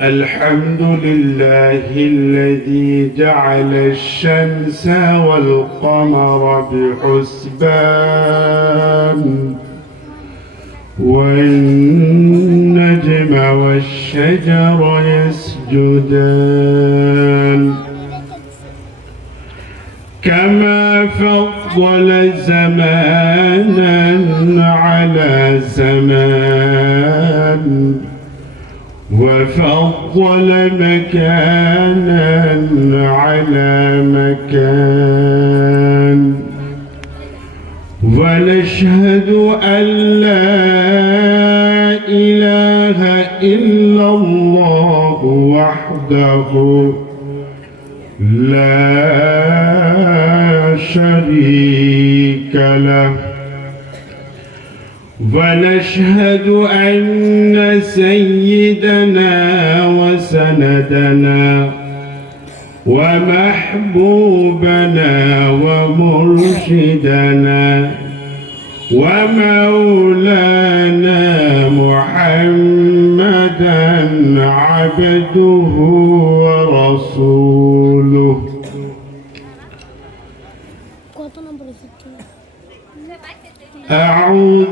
الحمد لله الذي جعل الشمس والقمر بحسبان والنجم والشجر يسجدان. كما فضل زمانا على زمان وفضل مكانا على مكان. ونشهد أن لا إله إلا الله وحده لا شريك له. ونشهد أن سيدنا وسندنا ومحبوبنا ومرشدنا ومولانا محمدا عبده ورسوله. أعوذ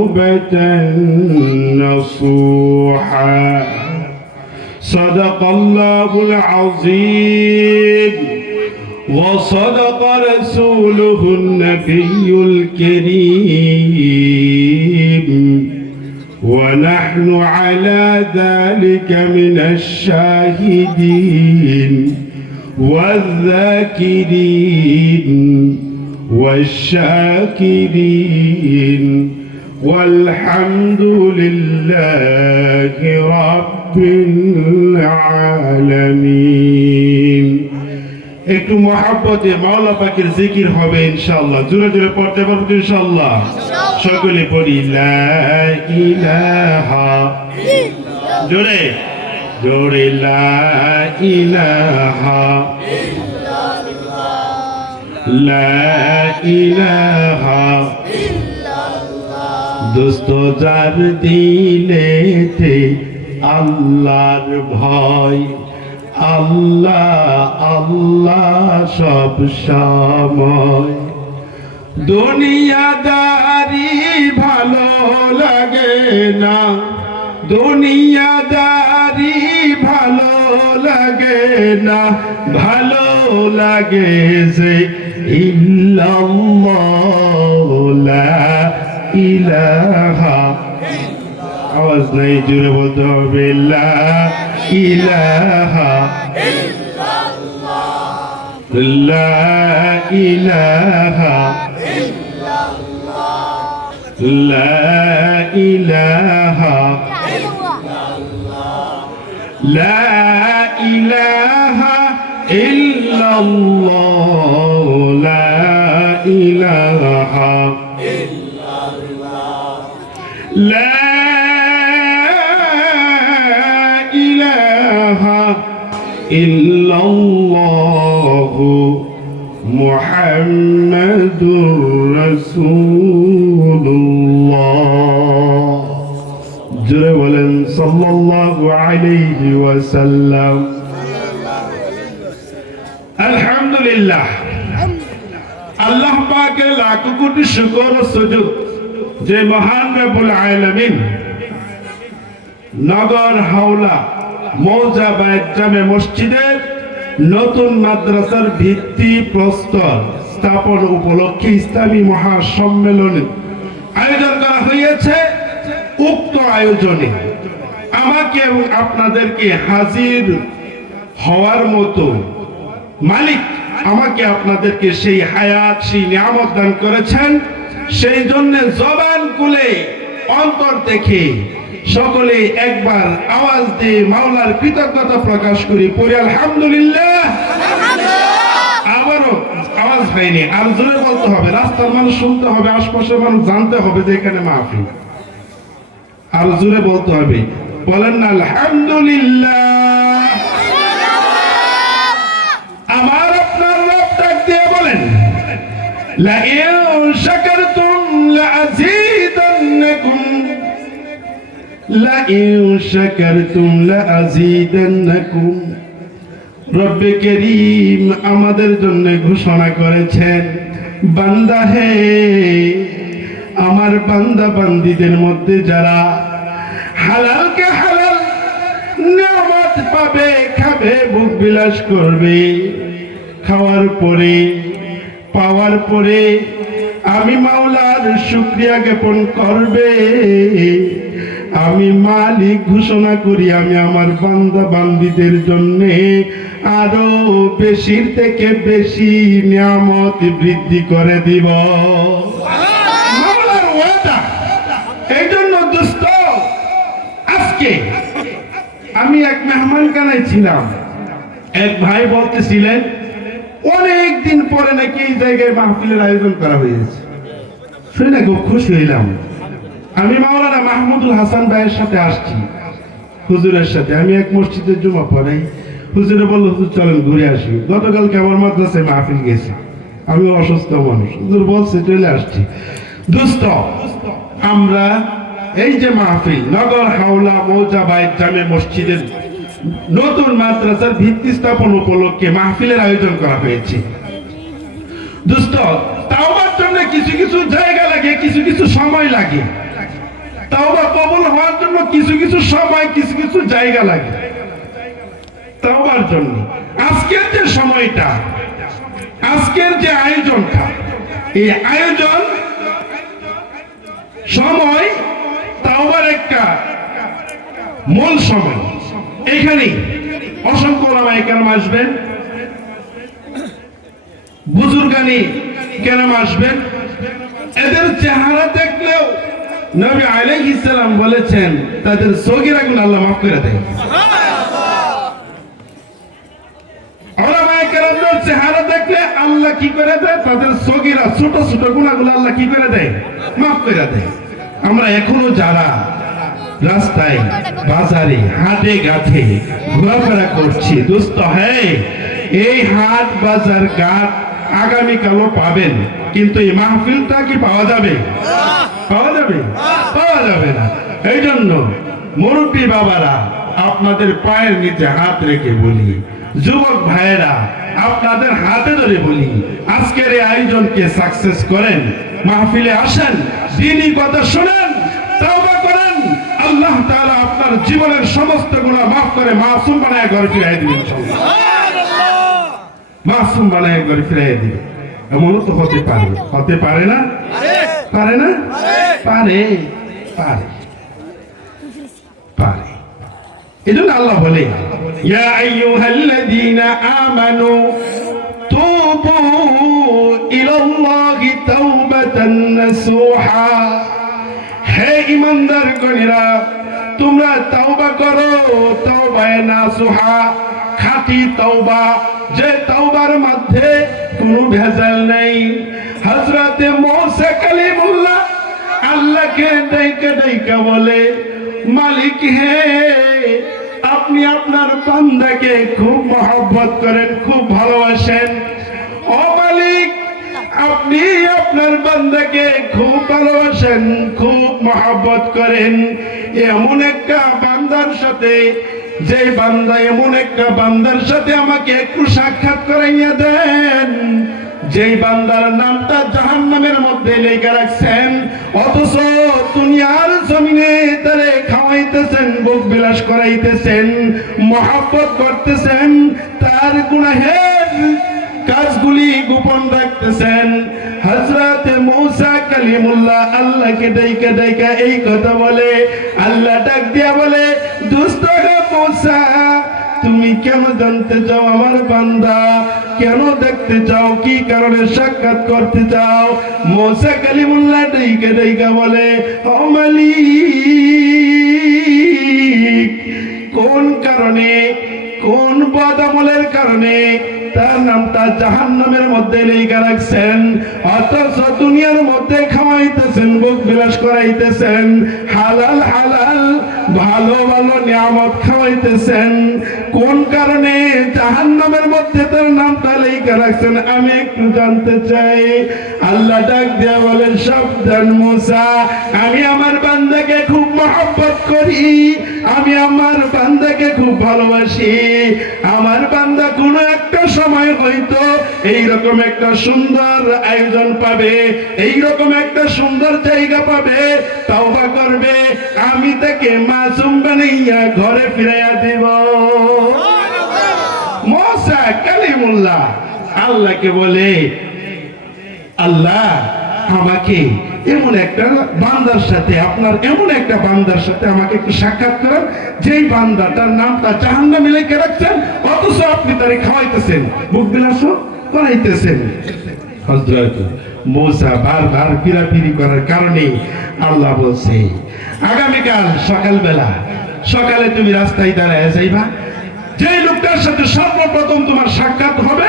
توبة نصوحا. صدق الله العظيم. وصدق رسوله النبي الكريم. ونحن على ذلك من الشاهدين والذاكرين والشاكرين. والحمد لله رب العالمين একটু মহাব্বতে মাওলা পাকের জিকির হবে ইনশাআল্লাহ জোরে জোরে পড়তে পারবো তো ইনশাআল্লাহ সকলে পড়ি লা ইলাহা জোরে জোরে লা ইলাহা লা ইলাহা দোস্ত যার দিলেতে আল্লাহর ভয়, আল্লাহ আল্লাহ সব সময়। দুনিয়াদারি ভালো লাগে না দুনিয়াদারি ভালো লাগে না, ভালো লাগে যে ইল্লাল্লাহ إله. عوز نيجر بطر بالله إله إلا الله لا إله إلا الله لا إله إلا الله لا إله إلا الله لا إله إلا الله ইল্লাল্লাহু মুহাম্মাদুর রাসূলুল্লাহ। জোরে বলেন, সাল্লাল্লাহু আলাইহি ওয়াসাল্লাম। আলহামদুলিল্লাহ। আল্লাহ পাকে লাখো কোটি শুকর ও সুজুদ যে মহান রব্বুল আলামিন, নগর হাওলা মৌজা জামে মসজিদের নতুন মাদ্রাসার ভিত্তি প্রস্তর স্থাপন উপলক্ষে ইসলামী মহাসম্মেলনের আয়োজন করা হয়েছে। উক্ত আয়োজনে আমাকে এবং আপনাদেরকে হাজির হওয়ার মতো মালিক আমাকে আপনাদেরকে সেই হায়াত, সেই নিয়ামত দান করেছেন। সেই জন্য জবান কুলে অন্তর থেকে সকলে একবার আওয়াজ দিয়ে মাওলার কৃতজ্ঞতা প্রকাশ করি পরে আলহামদুলিল্লাহ। আবারও আওয়াজ হয়নি আর জোরে বলতে হবে রাস্তার মানুষ শুনতে হবে আশপাশের মানুষ জানতে হবে যে এখানে মাহফিল। আর জোরে বলতে হবে বলেন না আলহামদুলিল্লাহ। আমার আপনার রব ডাক দিয়ে বলেন লা ইয়া শাকারতুম লা আজিদ لئن شكرتم لأزيدنكم রব্বে করিম আমাদের জন্য ঘোষণা করেছেন বান্দা হে আমার বান্দা বান্দিদের মধ্যে যারা হালালকে হালাল নিয়ামত পাবে খাবে বুক বিলাস করবে খাওয়ার পরে পাওয়ার পরে আমি মাওলার শুক্রিয়া জ্ঞাপন করবে আমি মালিক ঘোষণা করি, আমি আমার বান্দা বান্দিদের জন্য আরও বেশির থেকে বেশি নিয়ামত বৃদ্ধি করে দিব। এই জন্য আজকে আমি এক মেহমান কানায় ছিলাম। এক ভাই বলতেছিলেন, অনেক দিন পরে নাকি এই জায়গায় মাহফিলের আয়োজন করা হয়েছে। শুনে না খুব খুশি হইলাম। আমি মাওলানা মাহমুদুল হাসান ভাইয়ের সাথে আসছি। হুজুরের সাথে। আমি এক মসজিদের জমা পড়াই। হুজুরে বলল, হুজুর, চলেন ঘুরে আসি। গতকালকে আমার মাদ্রাসায় মাহফিল গেছে। আমি অসুস্থ মানুষ। হুজুর বলছে, চলে আসছি। দুস্থ, আমরা এই যে মাহফিল, নগর, হাওলা মৌজাবাইদ জামে মসজিদের নতুন মাদ্রাসার ভিত্তি স্থাপন উপলক্ষে মাহফিলের আয়োজন করা হয়েছে। দুস্থ, তাওবার জন্য কিছু কিছু জায়গা লাগে, কিছু কিছু সময় লাগে। তাওবা কবুল হওয়ার জন্য কিছু কিছু সময়, কিছু কিছু জায়গা লাগে। তাওবার জন্য। আজকের যে সময়টা, আজকের যে আয়োজনটা, এই আয়োজন সময়, তাওবার একটা মূল সময়। এখানে অসংখ্য ওলামায়ে কেরাম আসবেন, বুজুর্গানি কেরাম আসবেন। এদের চেহারা দেখলেও নবী আলাইহিস সালাম বলেছেন, তাদের সগীরা গুণ আল্লাহ মাফ করে দেয়। দেখলে আল্লাহ কি করে দেয়? তাদের ছোট ছোট গুণাগুলো আল্লাহ কি করে দেয়? করে দেয়। আমরা এখনও যারা রাস্তায়, বাজারে, হাটে গাঠে ঘোরাফেরা করছি, দোস্ত হ্যাঁ এই হাট, বাজার, ঘাট আগামীকালও পাবেন। কিন্তু এই মাহফিলটা কি পাওয়া যাবে? পাওয়া যাবে? পাওয়া যাবে না। এই জন্য মুরব্বী বাবারা, আপনাদের পায়ের নিচে হাত রেখে বলি। যুবক ভাইয়েরা, আপনাদের হাতে ধরে বলি, আজকের এই আয়োজনকে সাকসেস করেন, মাহফিলে আসেন, দিনই কথা শোনেন, তওবা করেন। আল্লাহ তাআলা আপনার জীবনের সমস্ত গুনাহ মাফ করে মাসুম বানায় ঘরে ফিরাই দিবেন। ইনশাআল্লাহ মাসুম বানায় ঘরে ফিরাই দিবে। এমনও তো হতে পারে। হতে পারে না? পারে। না? পারে। পারে। পারে। এজন্য আল্লাহ বলে ইয়া আইয়ুহাল্লাযীনা আমানু তুবু ইলাল্লাহি তাওবাতান নাসুহা। হে ইমানদার গণেরা তোমরা তাওবা করো, তাওবায়ে নাসুহা, খাঁটি তাওবা। যে তাওবার মধ্যে কোনো ভেজাল নেই। হযরতে মুসা কালিমুল্লাহ আল্লাহকে ডাইকা ডাইকা বলে, মালিক হে, আপনি আপনার বান্দাকে খুব মহব্বত করেন, খুব ভালোবাসেন। ও মালিক আপনার বান্দাকে খুব ভালোবাসেন, খুব মহব্বত করেন। এমন একটা বান্দার সাথে, যে বান্দা এমন একটা বান্দার সাথে আমাকে একটু সাক্ষাৎ করাইয়া দেন। যেই বান্দার নামটা জাহান নামের মধ্যে লেগে রাখছেন, অথচ দুনিয়ার জমিনে তারে খাওয়াইতেছেন, বুক বিলাস করাইতেছেন, মহাব্বত করতেছেন, তার গুনাহের কাজগুলি গোপন রাখতেছেন। হজরতে মৌসা কালিমুল্লাহ আল্লাহকে ডাইকা ডাইকা এই কথা বলে, আল্লাহ ডাক দিয়া বলে, দুষ্ট মৌসা, তুমি কেন জানতে চাও আমার বান্দা? কেন দেখতে চাও? কি কারণে সাক্ষাৎ করতে চাও? মোসা কালিমুল্লাহ ডাইকা ডাইকা বলে, ও কোন কারণে, কোন বদামলের কারণে তার নামটা জাহান্নামের মধ্যে লেখা রাখছেন। অথচ দুনিয়ার মধ্যে খাওয়াইতেছেন বুক বিলাস করাইতেছেন। হালাল হালাল ভালো ভালো নিয়ামত খাওয়াইতেছেন। কোন কারণে? জাহান্নামের মধ্যে তার নামটা লেখা রাখছেন, আমি একটু জানতে চাই। আল্লাহ ডাক দিয়া বলেন, সাবধান মুসা, আমি আমার বান্দাকে খুব মহব্বত করি, আমি আমার বান্দাকে খুব ভালোবাসি। আমার বান্দা কোনো একটা সময় হয়তো এইরকম একটা সুন্দর আয়োজন পাবে, এইরকম একটা সুন্দর জায়গা পাবে, তাওবা করবে। আমি তাকে ঘরে দেব। আল্লাহকে বলে, আল্লাহ, আমাকে এমন একটা বান্দার সাথে, আপনার এমন একটা বান্দার সাথে আমাকে একটু সাক্ষাৎ করেন। যেই বান্দাটার নামটা জাহান্নামে লিখে রাখছেন, অথচ আপনি তারে খাওয়াইতেছেন। মুখ বিলাস করাইতেছেন হযরত মুসা বারবার পিরাপিরি করার কারণে আল্লাহ বলছে আগামীকাল সকালবেলা, সকালে তুমি রাস্তায় দাঁড়ায় যাইবা। যে লোকটার সাথে সর্বপ্রথম তোমার সাক্ষাৎ হবে,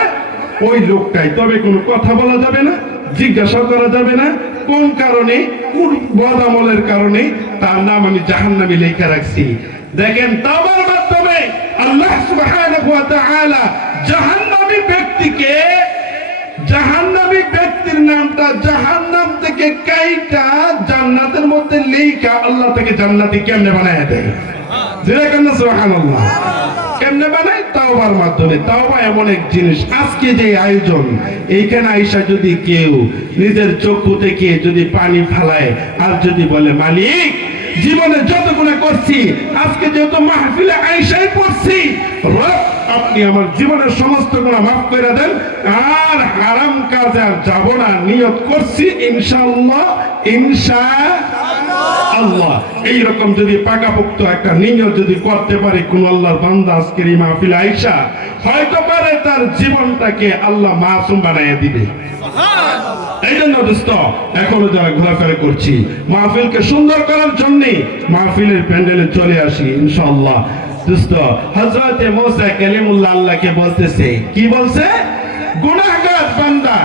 ওই লোকটাই। তবে কোনো কথা বলা যাবে না, জিজ্ঞাসা করা যাবে না, কোন কারণে, কোন বদামলের কারণে তার নাম আমি জাহান্নামে লেখা রাখছি। দেখেন তাবার মাধ্যমে আল্লাহ তাআলা জাহান্নামী ব্যক্তিকে জাহান্নামী ব্যক্তির নামটা জাহান্নাম থেকে কাইটা জান্নাতের মধ্যে আল্লাহ জান্নাতি কেমনে বানায় দেয়? আজকে যে আয়োজন, এইখানে যদি কেউ নিজের চক্ষু থেকে যদি পানি ফালায়, আর যদি বলে, মালিক, জীবনে যত গুণা করছি, আজকে যেহেতু মাহফিলে আইসাই পড়ছি রব আপনি আমার জীবনের সমস্ত গুণা মাফ করে দেন। আর হারাম কাজে আর যাব না। নিয়ত করছি ইনশাআল্লাহ ইনশা আল্লাহ এইরকম যদি পাকাপোক্ত একটা নিয়ত যদি করতে পারে কোন আল্লাহর বান্দা আজকের এই মাহফিল আইসা হয়তো পারে তার জীবনটাকে আল্লাহ মাসুম বানাইয়া দিবে। এই জন্য দোস্ত এখনও যারা ঘোরাফেরা করছি মাহফিলকে সুন্দর করার জন্য মাহফিলের প্যান্ডেলে চলে আসি ইনশাআল্লাহ। হযরতে মুসা কালিমুল্লাহ আল্লাহকে বলতেছে, কি বলছে? গুনাহগার বান্দা,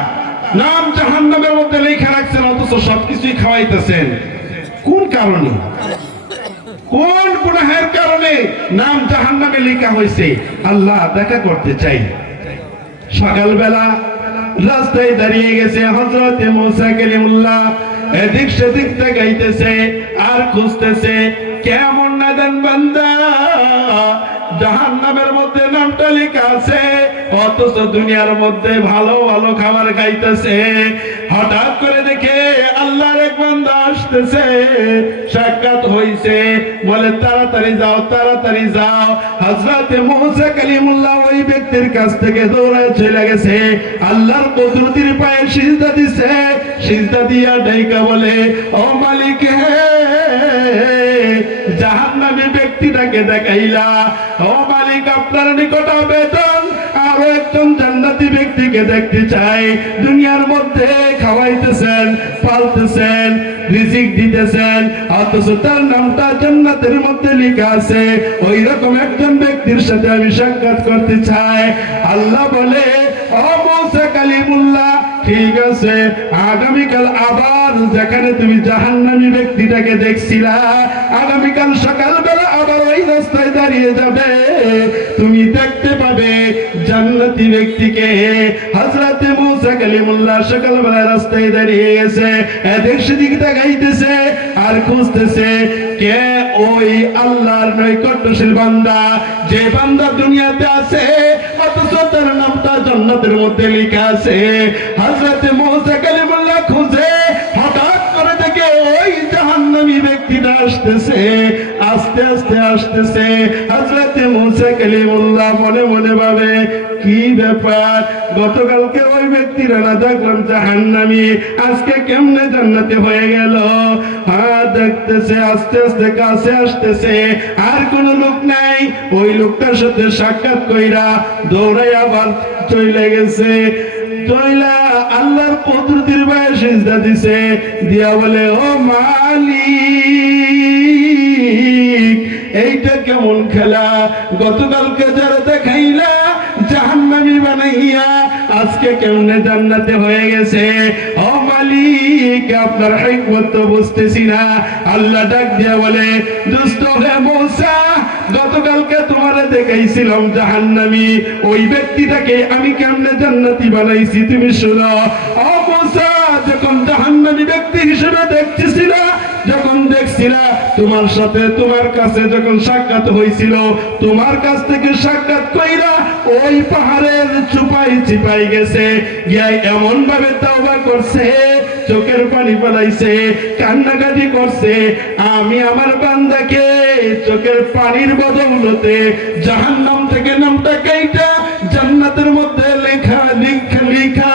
নাম জাহান্নামের মধ্যে লেখা রাখছেন, অথচ সবকিছুই খাওয়াইতেছেন। কোন কারণে? কোন গুনাহের কারণে নাম জাহান্নামে লেখা হয়েছে আল্লাহ দেখা করতে চাই। সকালবেলা রাস্তায় দাঁড়িয়ে গেছে হজরত মুসা কালিমুল্লাহ। এদিক সেদিক তাকাইতেছে, আর খুঁজতেছে, কেমন নাদান বান্দা? জাহান্নামের মধ্যে নামটা লেখা আছে, অথচ দুনিয়ার মধ্যে ভালো ভালো খাবার খাইতেছে। হঠাৎ করে দেখে আল্লাহর এক বান্দা আসতেছে, সাক্ষাৎ হইছে, বলে, তাড়াতাড়ি যাও তাড়াতাড়ি যাও। হযরতে মুসা কালিমুল্লাহ ওই ব্যক্তির কাছ থেকে দৌড়ায় চলে গেছে। আল্লাহর কুদরতির পায়ে সিজদা দিছে। সিজদা দিয়া ডাইকা বলে, ও মালিক হে, জাহান্নামী ব্যক্তিটাকে দেখাইলা। ও মালিক, আপনার নিকট আবেদন, আরও একজন জান্নাতি ব্যক্তিকে দেখতে চাই। দুনিয়ার মধ্যে খাওয়াইতেছেন, পালতেছেন, রিজিক দিতেছেন, অথচ তার নামটা জান্নাতের মধ্যে লেখা আছে। ওই রকম একজন ব্যক্তির সাথে আমি সাক্ষাৎ করতে চাই। আল্লাহ বলে, ও মুসা কালিমুল্লাহ ঠিক আছে। আগামীকাল আবার যেখানে তুমি জাহান্নামী ব্যক্তিটাকে দেখছিলা, আগামীকাল সকালবেলা আবার ওই রাস্তায় দাঁড়িয়ে যাবে। তুমি দেখতে পাবে জান্নাতি ব্যক্তিকে। হযরতে মুসা কালিমুল্লাহ সকালবেলা রাস্তায় দাঁড়িয়ে গেছে, এদিক সেদিক তাকাইতেছে আর খুঁজতেছে কে ওই আল্লাহর নৈকট্যশীল বান্দা। যে বান্দা দুনিয়াতে আছে, অথচ তার নামটা জান্নাতের মধ্যে লেখা আছে হযরতে মুসা কালিমুল্লাহ খুঁজে হঠাৎ করে দেখে ওই আসতেছে, আস্তে আস্তে আসতেছে। হযরতে মুসা কালিমুল্লাহ মনে মনে ভাবে, কি ব্যাপার? গতকালকে ওই ব্যক্তিরা না দেখলাম জাহান্নামী, আজকে কেমনে জান্নাতে হয়ে গেল? হ্যাঁ দেখতেছে, আস্তে আস্তে কাছে আসতেছে, আর কোন লোক নাই। ওই লোকটার সাথে সাক্ষাৎ কইরা দৌড়াই আবার চলে গেছে। চইলা আল্লাহর কুদরতির পায়ে সিজদা দিছে। দিয়া বলে, ও মালিক এইটা এইটা কেমন খেলা? গতকালকে যারা দেখাইলা তোমারে দেখাইছিলাম জাহান্নামি। ওই ব্যক্তিটাকে আমি কেমনে জান্নাতি বানাইছি, তুমি শুনো। মৌসা, যখন জাহান্নামি ব্যক্তি হিসেবে দেখতেছিলা যখন দেখছিলা তোমার সাথে তোমার কাছে যখন সাক্ষাৎ হয়েছিল, তোমার কাছ থেকে সাক্ষাৎ কইরা ওই পাহাড়ের চুপাই চিপাই গেছে। গিয়াই এমন ভাবে তাওবা করছে, চোখের পানি ফেলাইছে কান্নাকাটি করছে। আমি আমার বান্দাকে চোখের পানির বদৌলতে জাহান্নাম থেকে নামটা কাইটা জান্নাতের মধ্যে লেখা, লিখা লিখা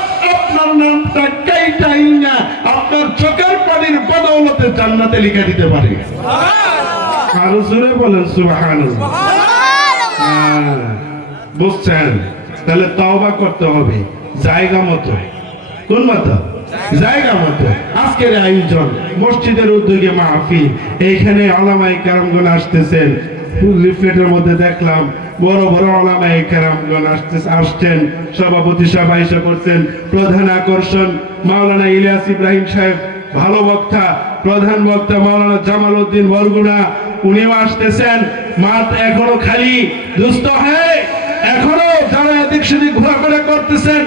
নামটা কাইটাই না আপনার চোখের পানির বদৌলতে জান্নাতে লিখে দিতে পারে। আরও জোরে বলেন সুবহানাল্লাহ। হ্যাঁ, বুঝছেন? তাহলে তওবা করতে হবে জায়গা মতো। কোন মতো জায়গা। মতো। আজকের আয়োজন মসজিদের উদ্যোগে মাহফিল। এইখানে আলামাই কারামগণ আসতেছেন। লিফলেটের মধ্যে দেখলাম, বড় বড় অনামায় কেরামগণ আসতে আসছেন। সভাপতি সভা এসে করছেন প্রধান আকর্ষণ, মাওলানা ইলিয়াস ইব্রাহিম সাহেব, ভালো বক্তা, প্রধান বক্তা মাওলানা জামাল উদ্দিন বরগুনা, উনিও আসতেছেন। মাঠ এখনও খালি, দুস্থ হয়, এখনও এদিক সেদিক ঘোরাফেরা করতেছেন,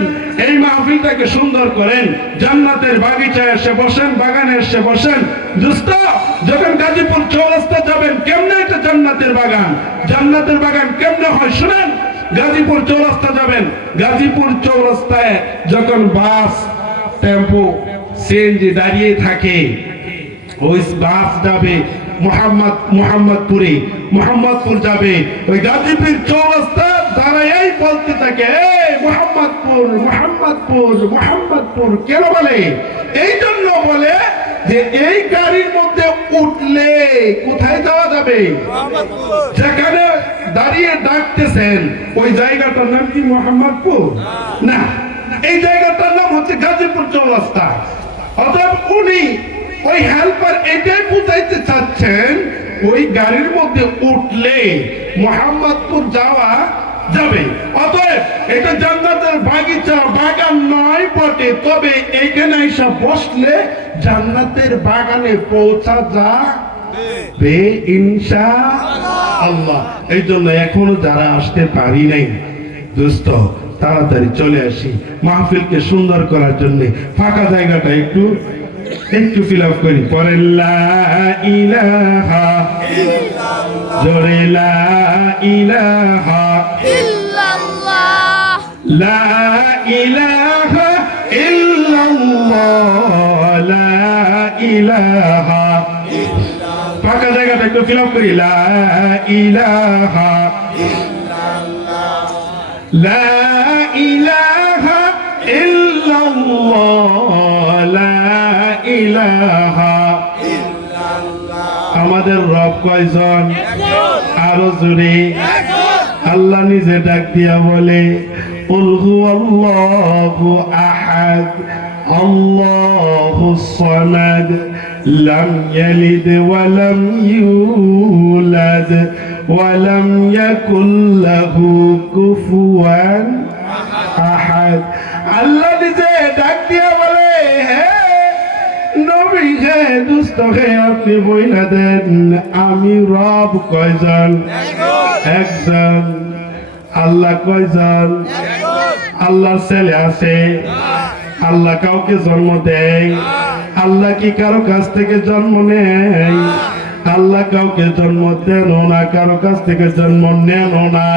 এই মাহফিলটাকে সুন্দর করেন, জান্নাতের বাগিচায় এসে বসেন, বাগানে এসে বসেন। দুস্থ, যখন গাজীপুর চৌরাস্তা যাবেন, কেমনে এটা জান্নাতের বাগান? জান্নাতের বাগান কেমনে হয় শুনেন? গাজীপুর চৌরাস্তা যাবেন। গাজীপুর চৌরাস্তায় যখন বাস, টেম্পো সিএনজি দাঁড়িয়ে থাকে, ওই বাস যাবে মোহাম্মদ মোহাম্মদপুরে। মোহাম্মদপুর যাবে। ওই গাজীপুর চৌরাস্তা দাঁড়াই বলতে থাকে মোহাম্মদপুর মোহাম্মদপুর মোহাম্মদপুর। কেন বলে? এই জন্য বলে যে এই গাড়ির মধ্যে উঠলে কোথায় যাওয়া যাবে? যেখানে দাঁড়িয়ে ডাকতেছেন ওই জায়গাটার নাম কি মোহাম্মদপুর? না। এই জায়গাটার নাম হচ্ছে গাজীপুর চৌরাস্তা। অতএব উনি ওই হেল্পার এটাই বুঝাইতে চাচ্ছেন ওই গাড়ির মধ্যে উঠলে মোহাম্মদপুর যাওয়া যাবে। অতএব এটা জান্নাতের বাগিচা, বাগান নয় বটে, তবে এইখানে এসে বসলে জান্নাতের বাগানে পৌঁছা যা বে ইনশা আল্লাহ এই জন্য এখনও যারা আসতে পারি নাই, দোস্ত, তাড়াতাড়ি চলে আসি। মাহফিলকে সুন্দর করার জন্য ফাঁকা জায়গাটা একটু একটু ফিল আপ করি। পরে ইলাহা জোরে লা ইলাহা। ইল্লাল্লাহ। লা ইলাহা ইল্লাল্লাহ লা ইলাহা। ফাঁকা জায়গাটা একটু ফিল আপ করি। লা ইলাহা। লা ইলাহা। আমাদের রব কয়জন আরো জোরে আল্লাহ নিজে ডাক দিয়া বলে قل هو الله أحد الله الصمد لم يلد ولم يولد ولم يكن له كفوا أحد আল্লাহ নিজে ডাক দিয়া বলে হে আপনি বইলা দেন। আমি রব কয়জন? একজন। আল্লাহ কয়জন? আল্লাহর ছেলে আছে। আল্লাহ কাউকে জন্ম দেয়। আল্লাহ কি কারও কাছ থেকে জন্ম নেয়? আল্লাহ কাউকে জন্ম দেন না, কারও কাছ থেকে জন্ম নেন না।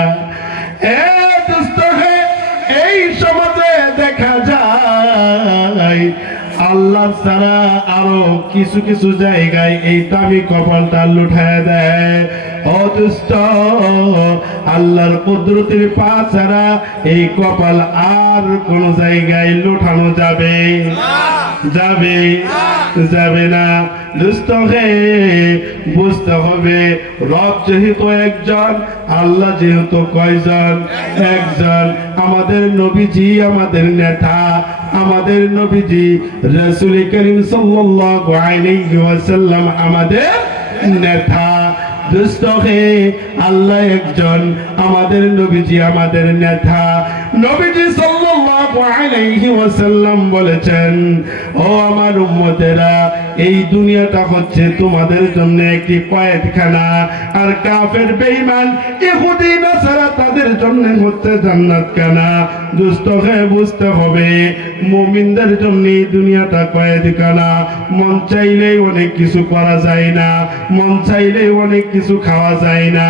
এই সমাজে দেখা যায়। আল্লাহ ছাড়া আরও কিছু কিছু জায়গায় এই দামি কপালটা লুঠায় দেয়। অদুষ্ট আল্লাহর কুদরতের পা ছাড়া এই কপাল আর কোন জায়গায় লুঠানো যাবে। যাবে যাবে না। হে বুঝতে হবে, রব যেহেতু একজন, আল্লাহ যেহেতু কয়জন? একজন। আমাদের নবীজি আমাদের নেতা, আমাদের নবীজি রসুল করিম সাল্লাল্লাহু আলাইহি ওয়াসাল্লাম আমাদের নেতা। দুষ্ট আল্লাহ একজন, আমাদের নবীজি আমাদের নেতা। নবীজি সাল্লাল্লাহু আলাইহি ওয়াসাল্লাম বলেছেন, ও আমার উম্মতেরা এই দুনিয়াটা হচ্ছে তোমাদের জন্য একটি কয়েদখানা আর কাফের, বেঈমান, ইহুদি, নাসারা তাদের জন্য হচ্ছে জান্নাত খানা দুষ্ট হয়ে বুঝতে হবে, মুমিনদের জন্য এই দুনিয়াটা কয়েদখানা মন চাইলেই অনেক কিছু করা যায় না, মন চাইলেই অনেক কিছু খাওয়া যায় না,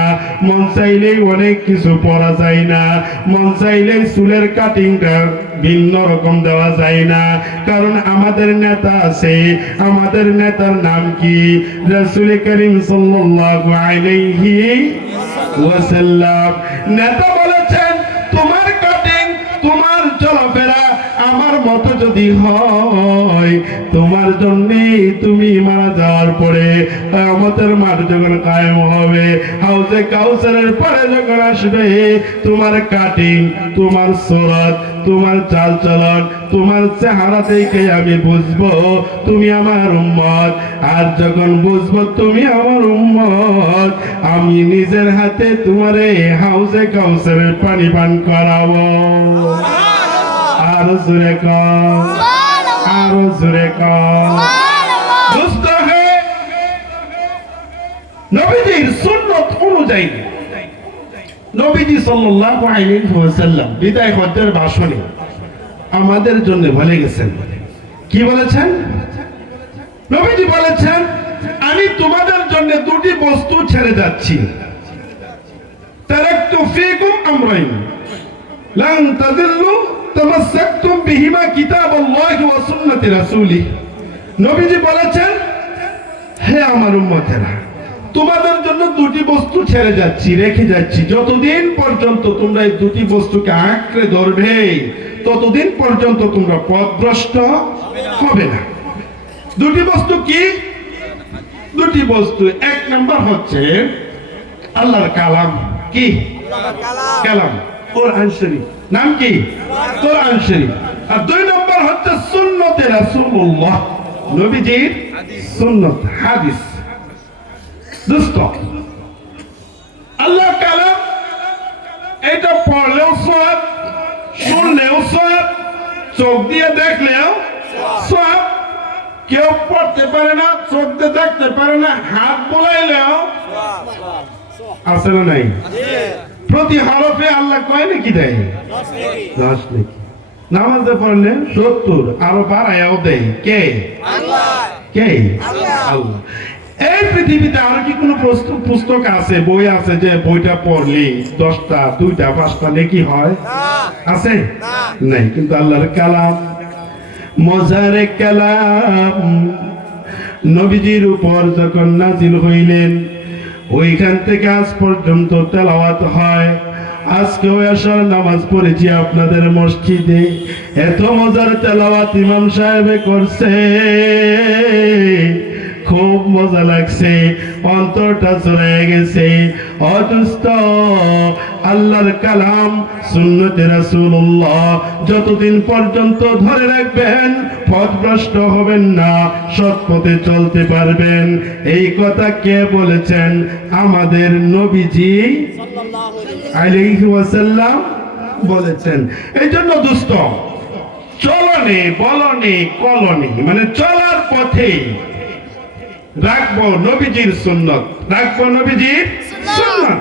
মন চাইলেই অনেক কিছু পরা যায় না, মন চাইলেই চুলের কাটিংটা ভিন্ন রকম দেওয়া যায় না। কারণ আমাদের নেতা আছে, আমাদের নেতার নাম কি? রসুল করিম সাল্লাল্লাহু আলাইহি ওয়াসাল্লাম। নেতা বলেছেন তোমার কাটিং তোমার চলাফেরা আমার মতো যদি হয়, তোমার জন্যে তুমি মারা যাওয়ার পরে আমাদের মাঠ যখন কায়েম হবে হাউসে কাউসারের পরে যখন আসবে, তোমার কাটিং তোমার সোরাত, তোমার চাল চলন, তোমার চেহারা থেকে আমি বুঝব তুমি আমার উম্মত। আর যখন বুঝব তুমি আমার উম্মত, আমি নিজের হাতে তোমারে হাউসে কাউসারের পানি পান করাবো। আরও জোরে আরও জোরে কর দুষ্ট হে নবীজির সুন্নত অনুযায়ী নবীজি সাল্লাল্লাহু আলাইহি ওয়াসাল্লাম বিদায় হজ্জের ভাষণে আমাদের জন্য বলে গেছেন। কি বলেছেন? নবীজি বলেছেন আমি তোমাদের জন্য দুটি বস্তু ছেড়ে যাচ্ছি। তারাকতু ফীকুম আমরাইন। লান তাদিল্লু তামাসসাকতুম বিহিমা কিতাবাল্লাহি ওয়া সুন্নতি রাসূলি নবীজি বলেছেন হে আমার উম্মতেরা তোমাদের জন্য দুটি বস্তু ছেড়ে যাচ্ছি রেখে যাচ্ছি। যতদিন পর্যন্ত তোমরা এই দুটি বস্তুকে আঁকড়ে ধরবে ততদিন পর্যন্ত তোমরা পথভ্রষ্ট হবে না। দুটি বস্তু কি? দুটি বস্তু। এক নাম্বার হচ্ছে আল্লাহর কালাম। কি? কালাম। কোরআন শরীফ। নাম কি? কোরআন শরীফ। আর দুই নম্বর হচ্ছে সুন্নতে রাসূলুল্লাহ। নবীজির সুন্নত, হাদিস। দোস্ত আল্লাহ কালাম এটা পড়লেও সব শুনলেও সব চোখ দিয়ে দেখলেও সব কেউ পড়তে পারে না, চোখ দিয়ে দেখতে পারে না, হাত বোলাইলেও আছে না নাই? প্রতি হরফে আল্লাহ কয় নাকি দেয়? দশ নাকি। নামাজে পড়লে সত্তর আরও বাড়াইয়াও দেয়। কে? কে? আল্লাহ। এই পৃথিবীতে আর কি কোনো পুস্তক আছে বই আছে যে বইটা পড়লি দশটা দুইটা পাঁচটা নাকি হয়? আছে? নাই কিন্তু আল্লাহর কালাম মজারে কালাম। নবীজির উপর যখন নাজিল হইলেন ওইখান থেকে আজ পর্যন্ত তেলাওয়াত হয়। আজকেও আসার নামাজ পড়েছি আপনাদের মসজিদে। এত মজার তেলাওয়াত ইমাম সাহেবে করছে। খুব মজা লাগছে, অন্তরটা চলে গেছে। অদুষ্ট, আল্লাহর কালাম, সুন্নতে রাসূলুল্লাহ, যতদিন পর্যন্ত ধরে রাখবেন, পথভ্রষ্ট হবেন না সৎ পথে চলতে পারবেন। এই কথা কে বলেছেন? আমাদের নবীজি আলাইহি বলেছেন। এই জন্য দুষ্ট, চলনে, বলনে, কলনে মানে চলার পথে রাখব নবীজির সুন্নত। রাখব নবীজির সুন্নত।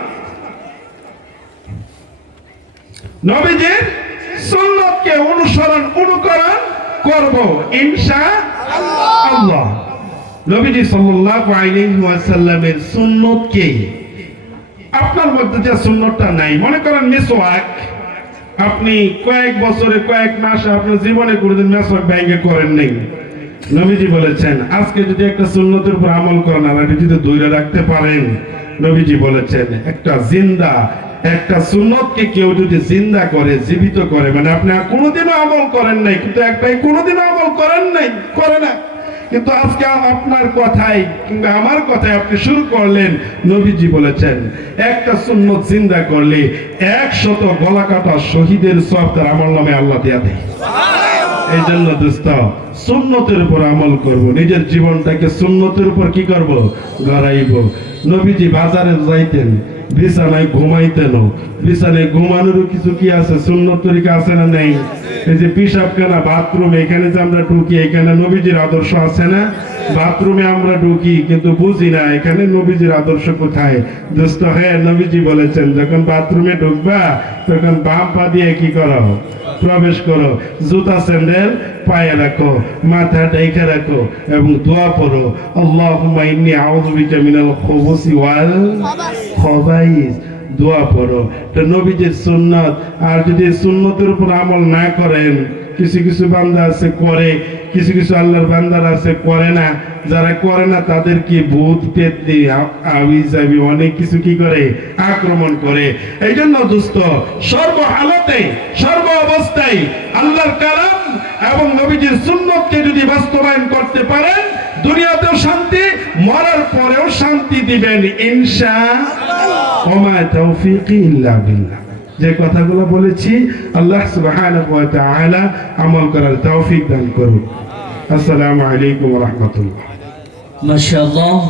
নবীজির সুন্নতকে অনুসরণ অনুকরণ করব ইনশা আল্লাহ। নবীজি সাল্লাল্লাহু আলাইহি ওয়াসাল্লামের সুন্নত কি আপনার মধ্যে যে সুন্নতটা নাই মনে করেন মিসওয়াক আপনি কয়েক বছরে কয়েক মাসে আপনার জীবনে কোনোদিন মেসওয়াক ব্যাংকে করেন নাই নবীজি বলেছেন, আজকে যদি একটা সুন্নতের উপর আমল করেন আর এটি যদি দূরে রাখতে পারেন, নবীজি বলেছেন, একটা জিন্দা, একটা সুন্নতকে কেউ যদি জিন্দা করে, জীবিত করে মানে আপনি কোনোদিনও আমল করেন নাই, কিন্তু একটাই কোনোদিনও আমল করেন নাই, করে না। কিন্তু আজকে আপনার কথাই কিংবা আমার কথায় আপনি শুরু করলেন, নবীজি বলেছেন, একটা সুন্নত জিন্দা করলে একশত গলা কাটা শহীদের সব তার আমল নামে আল্লাহ দেয়া দেয়। এই জন্য দোস্ত সুন্নতের উপর আমল করব। নিজের জীবনটাকে সুন্নতের উপর কি করব? গড়াইব। নবীজি বাজারে যাইতেন। বিছানায় ঘুমাইতেন বিছানায় ঘুমানোরও কিছু কি আছে? সুন্নত তরিকা আছে না নেই? এই যে পিসাব কেনা বাথরুম, এখানে যে আমরা ঢুকি, এখানে নবীজির আদর্শ আছে না? বাথরুমে আমরা ঢুকি, কিন্তু বুঝি না, এখানে নবীজির আদর্শ কোথায়? দোস্ত হ্যাঁ নবীজি বলেছেন, যখন বাথরুমে ঢুকবা, তখন বাম পা দিয়ে কি করো প্রবেশ করো। জুতা, স্যান্ডেল পায়ে রাখো, মাথা ডেকে রাখো এবং দোয়া পড়ো আল্লাহুম্মা ইন্নী আউযু বিকা মিনাল খুবুসি ওয়াল খবাইস। দোয়া পড়ো তো নবীজির সুন্নাত। আর যদি সুন্নতের উপর আমল না করেন, কিছু কিছু বান্দা আছে করে, কিছু কিছু আল্লাহর বান্দার আছে করে না। যারা করে না, তাদের কি ভূত, পেতনি আবি যাবি অনেক কিছু কি করে? আক্রমণ করে। এই জন্য দুস্থ সর্ব হালতে, সর্ব অবস্থায় আল্লাহর কালাম এবং নবীজির সুন্নতকে যদি বাস্তবায়ন করতে পারেন, দুনিয়াতেও শান্তি, মরার পরেও শান্তি দিবেন ইনশা যে কথাগুলো বলেছি, আল্লাহ সুবহানাহু ওয়া তাআলা আমল করার তৌফিক দান করুন আসসালামু আলাইকুম ওয়া রাহমাতুল্লাহ। মাশাআল্লাহ।